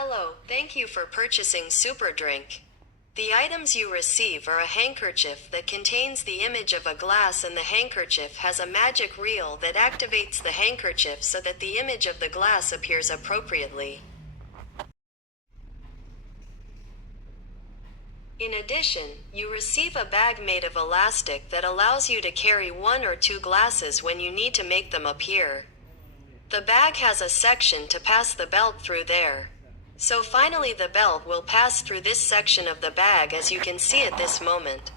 Hello, thank you for purchasing Super Drink. The items you receive are a handkerchief that contains the image of a glass, and the handkerchief has a magic reel that activates the handkerchief so that the image of the glass appears appropriately. In addition, you receive a bag made of elastic that allows you to carry one or two glasses when you need to make them appear. The bag has a section to pass the belt through there. So finally the belt will pass through this section of the bag, as you can see at this moment.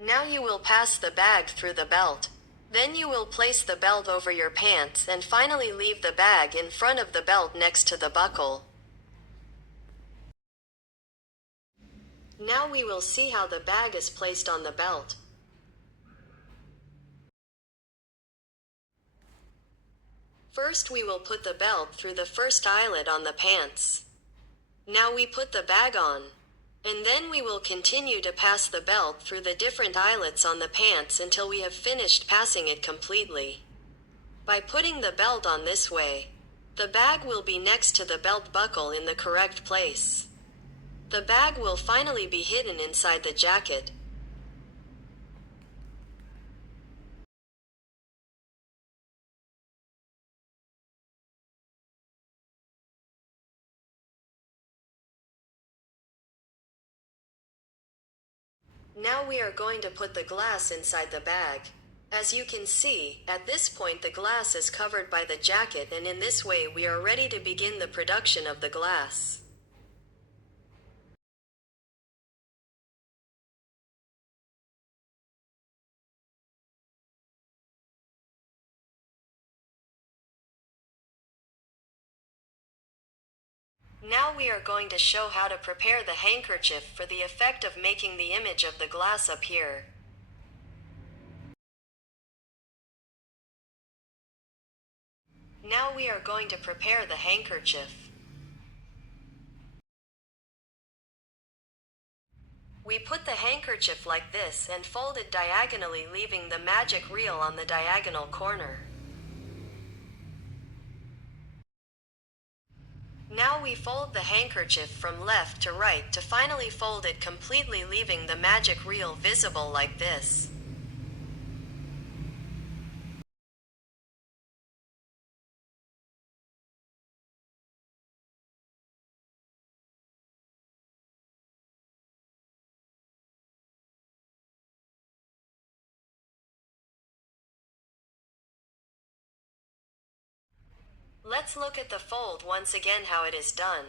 Now you will pass the bag through the belt. Then you will place the belt over your pants and finally leave the bag in front of the belt next to the buckle. Now we will see how the bag is placed on the belt. First we will put the belt through the first eyelet on the pants. Now we put the bag on. And then we will continue to pass the belt through the different eyelets on the pants until we have finished passing it completely. By putting the belt on this way, the bag will be next to the belt buckle in the correct place. The bag will finally be hidden inside the jacket. Now we are going to put the glass inside the bag. As you can see, at this point the glass is covered by the jacket, and in this way we are ready to begin the production of the glass. Now we are going to show how to prepare the handkerchief for the effect of making the image of the glass appear. Now we are going to prepare the handkerchief. We put the handkerchief like this and fold it diagonally, leaving the magic reel on the diagonal corner. Now we fold the handkerchief from left to right to finally fold it completely, leaving the magic reel visible like this. Let's look at the fold once again, how it is done.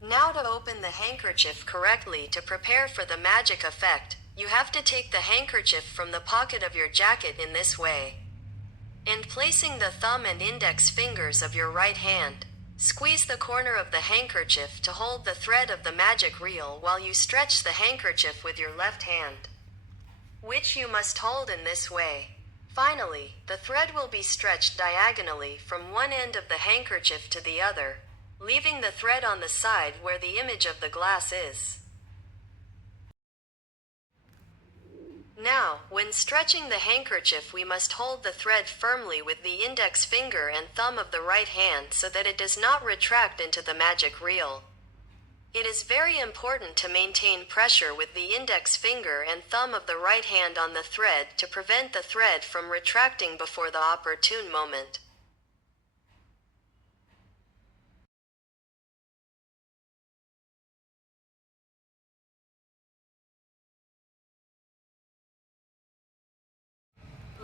Now to open the handkerchief correctly to prepare for the magic effect, you have to take the handkerchief from the pocket of your jacket in this way. And placing the thumb and index fingers of your right hand, squeeze the corner of the handkerchief to hold the thread of the magic reel while you stretch the handkerchief with your left hand, which you must hold in this way. Finally, the thread will be stretched diagonally from one end of the handkerchief to the other, leaving the thread on the side where the image of the glass is. Now, when stretching the handkerchief, we must hold the thread firmly with the index finger and thumb of the right hand so that it does not retract into the magic reel. It is very important to maintain pressure with the index finger and thumb of the right hand on the thread to prevent the thread from retracting before the opportune moment.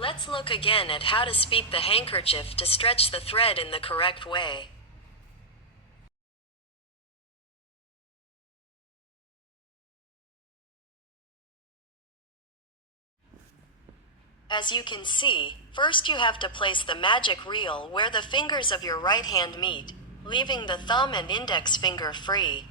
Let's look again at how to speak the handkerchief to stretch the thread in the correct way. As you can see, first you have to place the magic reel where the fingers of your right hand meet, leaving the thumb and index finger free.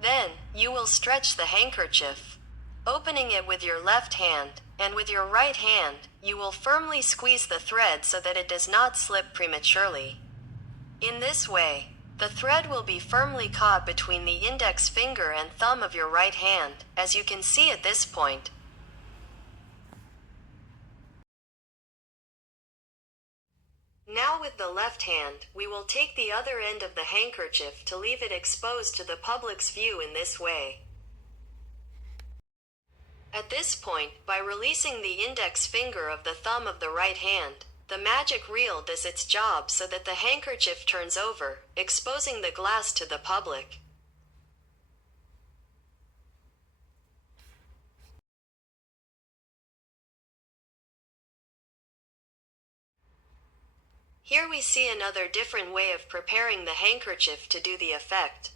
Then, you will stretch the handkerchief. Opening it with your left hand, and with your right hand, you will firmly squeeze the thread so that it does not slip prematurely. In this way, the thread will be firmly caught between the index finger and thumb of your right hand, as you can see at this point. Now with the left hand, we will take the other end of the handkerchief to leave it exposed to the public's view in this way. At this point, by releasing the index finger of the thumb of the right hand, the magic reel does its job so that the handkerchief turns over, exposing the glass to the public. Here we see another different way of preparing the handkerchief to do the effect.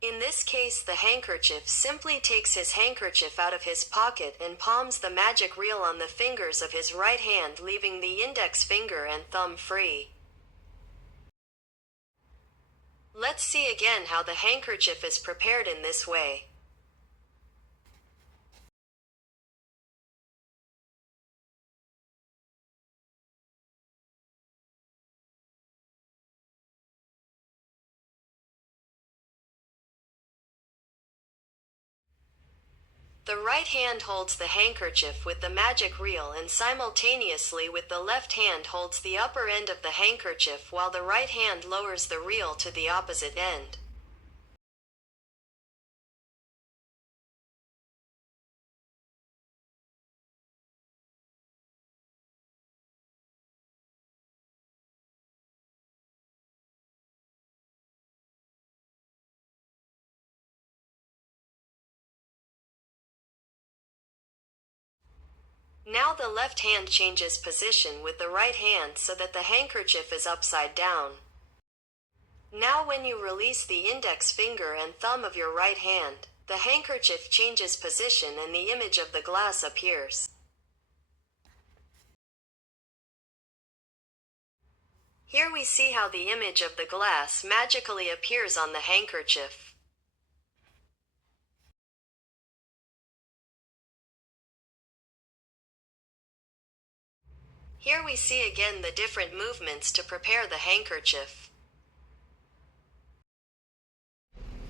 In this case, the handkerchief simply takes his handkerchief out of his pocket and palms the magic reel on the fingers of his right hand, leaving the index finger and thumb free. Let's see again how the handkerchief is prepared in this way. The right hand holds the handkerchief with the magic reel, and simultaneously with the left hand holds the upper end of the handkerchief while the right hand lowers the reel to the opposite end. Now the left hand changes position with the right hand so that the handkerchief is upside down. Now when you release the index finger and thumb of your right hand, the handkerchief changes position and the image of the glass appears. Here we see how the image of the glass magically appears on the handkerchief. Here we see again the different movements to prepare the handkerchief.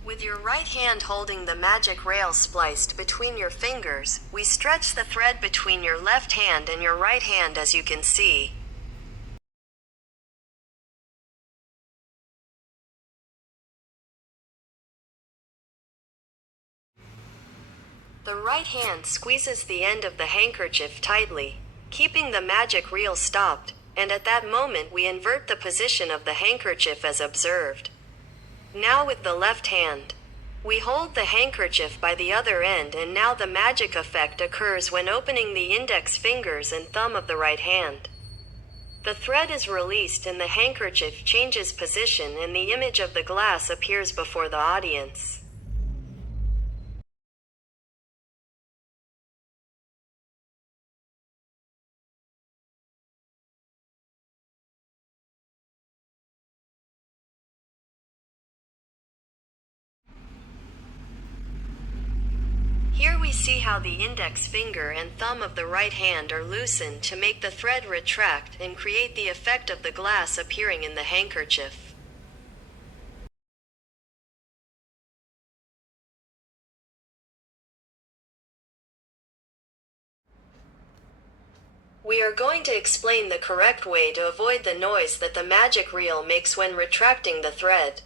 With your right hand holding the magic rail spliced between your fingers, we stretch the thread between your left hand and your right hand, as you can see. The right hand squeezes the end of the handkerchief tightly, keeping the magic reel stopped, and at that moment we invert the position of the handkerchief as observed. Now with the left hand, we hold the handkerchief by the other end, and now the magic effect occurs when opening the index fingers and thumb of the right hand. The thread is released and the handkerchief changes position and the image of the glass appears before the audience. Here we see how the index finger and thumb of the right hand are loosened to make the thread retract and create the effect of the glass appearing in the handkerchief. We are going to explain the correct way to avoid the noise that the magic reel makes when retracting the thread.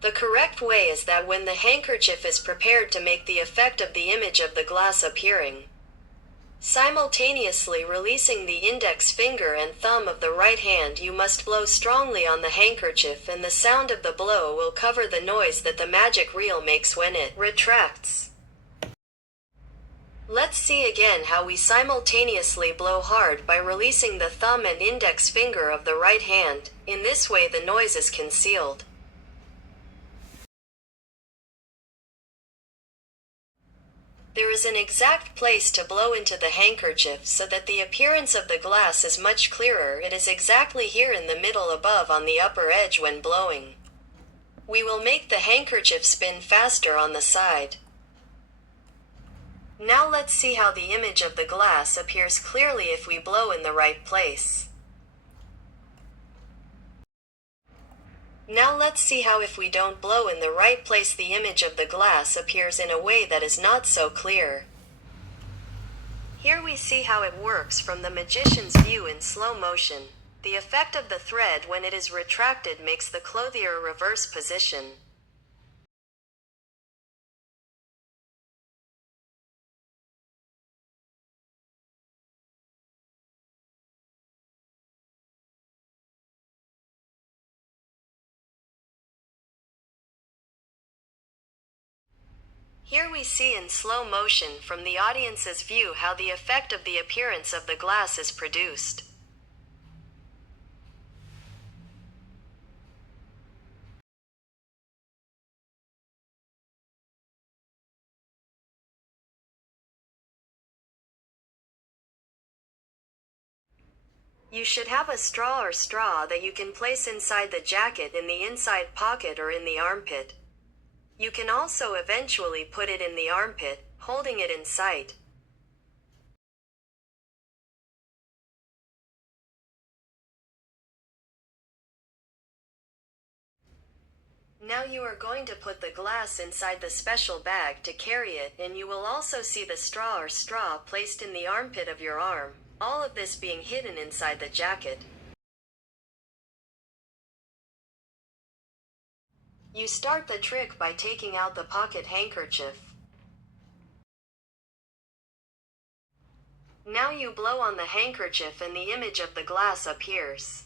The correct way is that when the handkerchief is prepared to make the effect of the image of the glass appearing, simultaneously releasing the index finger and thumb of the right hand, you must blow strongly on the handkerchief, and the sound of the blow will cover the noise that the magic reel makes when it retracts. Let's see again how we simultaneously blow hard by releasing the thumb and index finger of the right hand. In this way the noise is concealed. There is an exact place to blow into the handkerchief so that the appearance of the glass is much clearer. It is exactly here in the middle above on the upper edge when blowing. We will make the handkerchief spin faster on the side. Now let's see how the image of the glass appears clearly if we blow in the right place. Now let's see how if we don't blow in the right place the image of the glass appears in a way that is not so clear. Here we see how it works from the magician's view in slow motion. The effect of the thread when it is retracted makes the clothier reverse position. Here we see in slow motion from the audience's view how the effect of the appearance of the glass is produced. You should have a straw or straw that you can place inside the jacket in the inside pocket or in the armpit. You can also eventually put it in the armpit, holding it in sight. Now you are going to put the glass inside the special bag to carry it, and you will also see the straw or straw placed in the armpit of your arm, all of this being hidden inside the jacket. You start the trick by taking out the pocket handkerchief. Now you blow on the handkerchief and the image of the glass appears.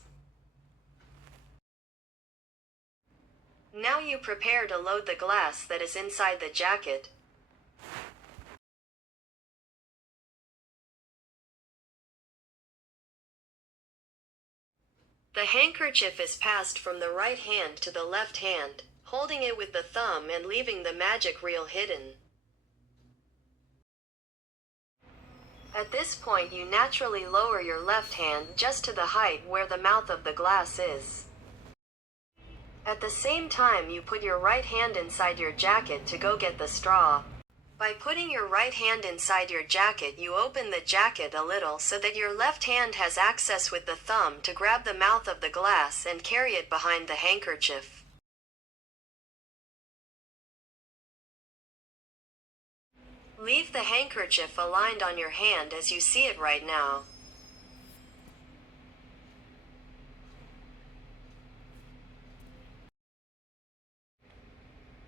Now you prepare to load the glass that is inside the jacket. The handkerchief is passed from the right hand to the left hand, holding it with the thumb and leaving the magic reel hidden. At this point you naturally lower your left hand just to the height where the mouth of the glass is. At the same time you put your right hand inside your jacket to go get the straw. By putting your right hand inside your jacket you open the jacket a little so that your left hand has access with the thumb to grab the mouth of the glass and carry it behind the handkerchief. Leave the handkerchief aligned on your hand as you see it right now.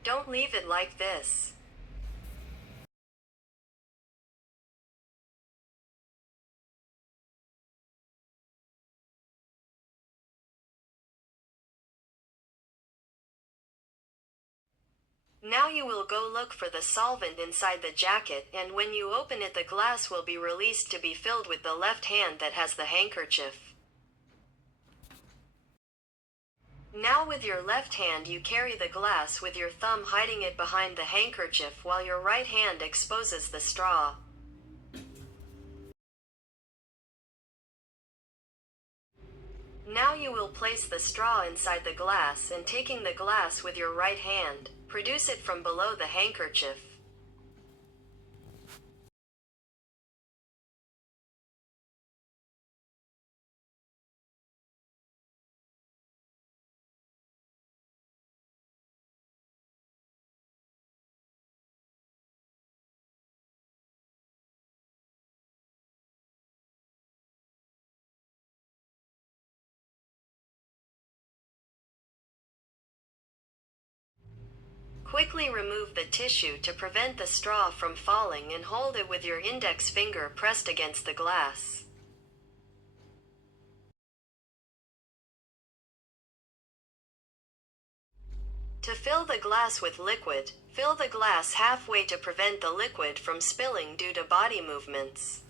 Don't leave it like this. Now you will go look for the solvent inside the jacket, and when you open it the glass will be released to be filled with the left hand that has the handkerchief. Now with your left hand you carry the glass with your thumb hiding it behind the handkerchief while your right hand exposes the straw. Now you will place the straw inside the glass and taking the glass with your right hand, produce it from below the handkerchief. Quickly remove the tissue to prevent the straw from falling and hold it with your index finger pressed against the glass. To fill the glass with liquid, fill the glass halfway to prevent the liquid from spilling due to body movements.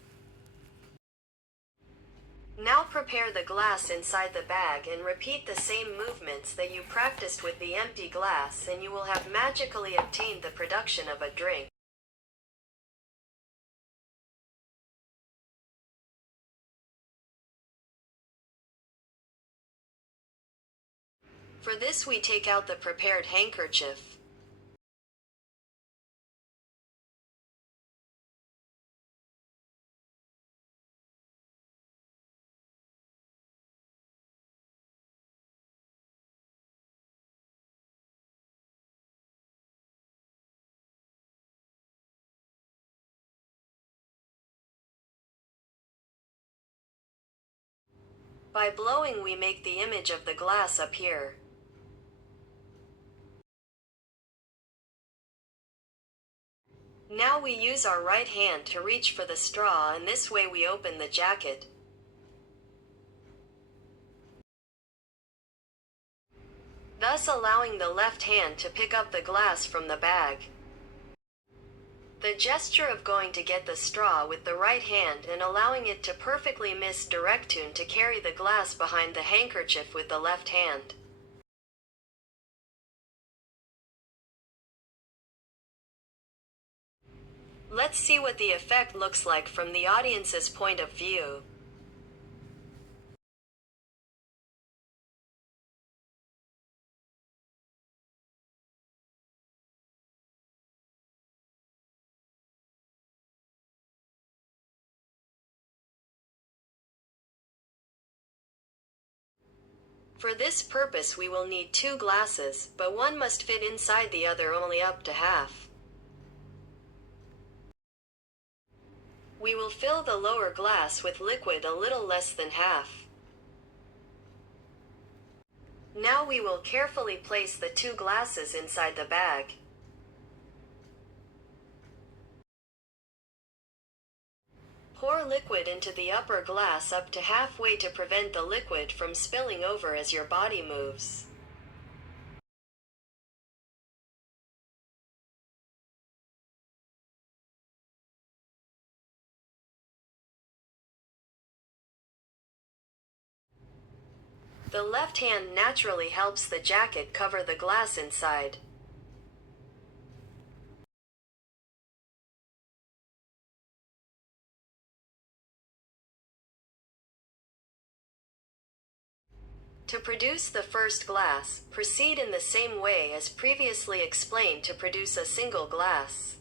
Now prepare the glass inside the bag and repeat the same movements that you practiced with the empty glass and you will have magically obtained the production of a drink. For this we take out the prepared handkerchief. By blowing we make the image of the glass appear. Now we use our right hand to reach for the straw, and this way we open the jacket. Thus allowing the left hand to pick up the glass from the bag. The gesture of going to get the straw with the right hand and allowing it to perfectly miss direct tune to carry the glass behind the handkerchief with the left hand. Let's see what the effect looks like from the audience's point of view. For this purpose we will need 2 glasses, but one must fit inside the other only up to half. We will fill the lower glass with liquid a little less than half. Now we will carefully place the 2 glasses inside the bag. Pour liquid into the upper glass up to halfway to prevent the liquid from spilling over as your body moves. The left hand naturally helps the jacket cover the glass inside. To produce the first glass, proceed in the same way as previously explained to produce a single glass.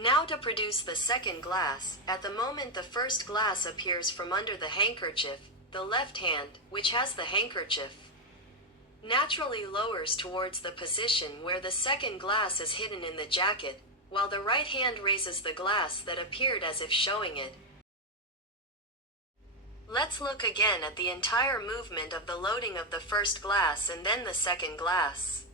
Now to produce the second glass, at the moment the first glass appears from under the handkerchief, the left hand, which has the handkerchief, naturally lowers towards the position where the second glass is hidden in the jacket, while the right hand raises the glass that appeared as if showing it. Let's look again at the entire movement of the loading of the first glass and then the second glass.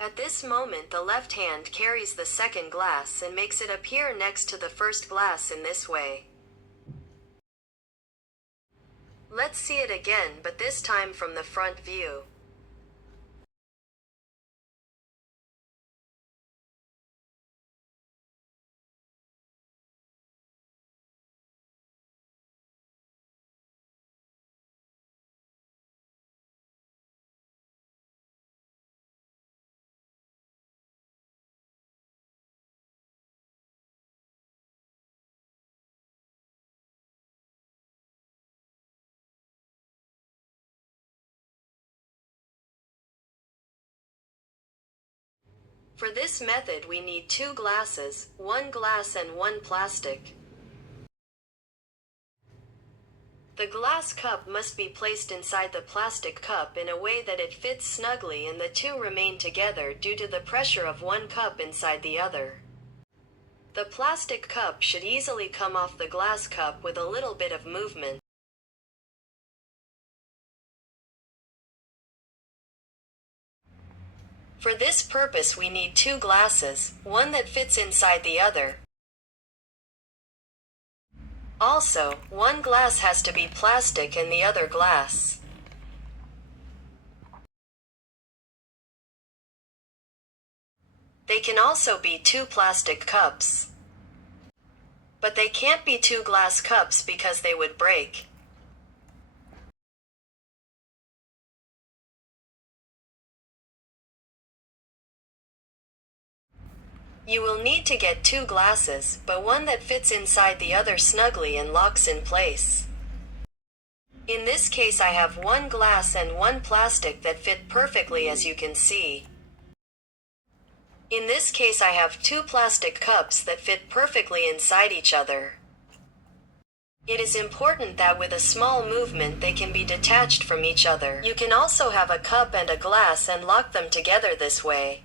At this moment the left hand carries the second glass and makes it appear next to the first glass in this way. Let's see it again, but this time from the front view. For this method we need 2 glasses, 1 glass and 1 plastic. The glass cup must be placed inside the plastic cup in a way that it fits snugly and the 2 remain together due to the pressure of 1 cup inside the other. The plastic cup should easily come off the glass cup with a little bit of movement. For this purpose we need 2 glasses, one that fits inside the other. Also, one glass has to be plastic and the other glass. They can also be two plastic cups. But they can't be two glass cups because they would break. You will need to get two glasses, but one that fits inside the other snugly and locks in place. In this case I have one glass and one plastic that fit perfectly, as you can see. In this case I have two plastic cups that fit perfectly inside each other. It is important that with a small movement they can be detached from each other. You can also have a cup and a glass and lock them together this way.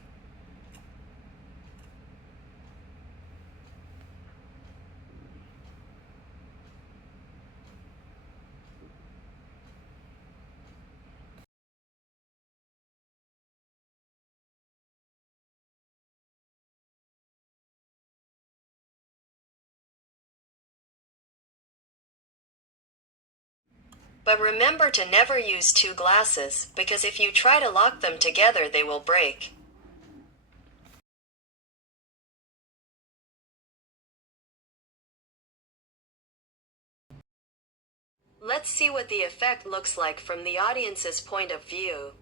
But remember to never use two glasses, because if you try to lock them together they will break. Let's see what the effect looks like from the audience's point of view.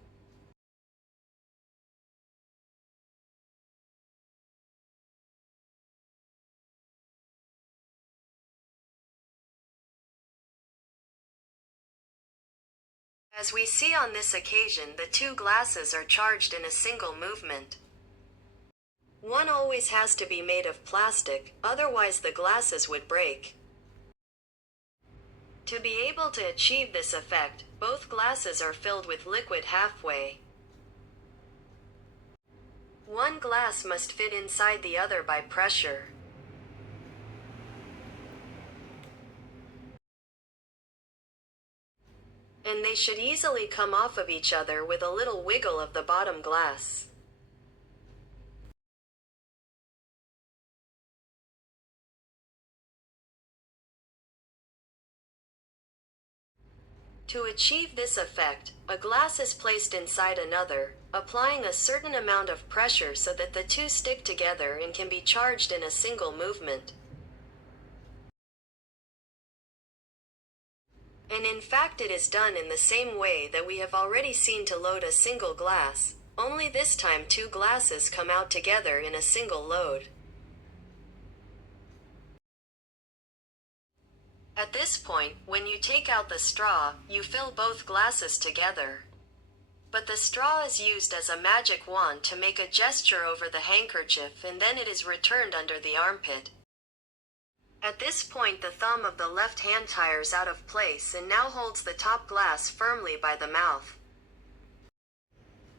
As we see on this occasion, the two glasses are charged in a single movement. One always has to be made of plastic, otherwise the glasses would break. To be able to achieve this effect, both glasses are filled with liquid halfway. One glass must fit inside the other by pressure. And they should easily come off of each other with a little wiggle of the bottom glass. To achieve this effect, a glass is placed inside another, applying a certain amount of pressure so that the two stick together and can be charged in a single movement. And in fact it is done in the same way that we have already seen to load a single glass, only this time two glasses come out together in a single load. At this point, when you take out the straw, you fill both glasses together. But the straw is used as a magic wand to make a gesture over the handkerchief, and then it is returned under the armpit. At this point the thumb of the left hand tires out of place and now holds the top glass firmly by the mouth.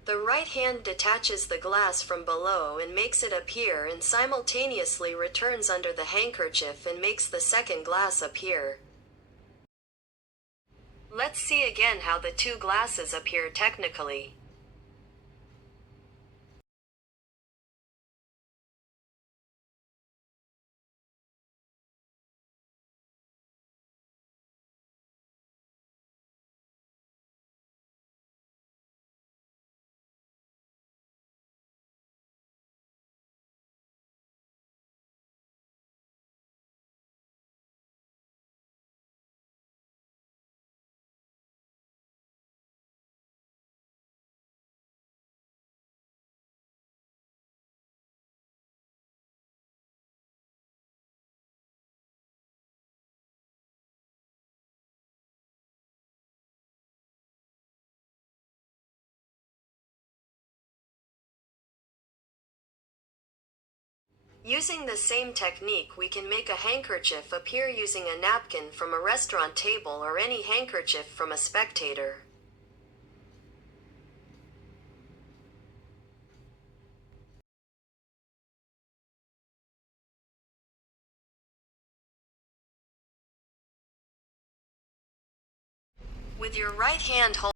The right hand detaches the glass from below and makes it appear, and simultaneously returns under the handkerchief and makes the second glass appear. Let's see again how the two glasses appear technically. Using the same technique, we can make a handkerchief appear using a napkin from a restaurant table or any handkerchief from a spectator. With your right hand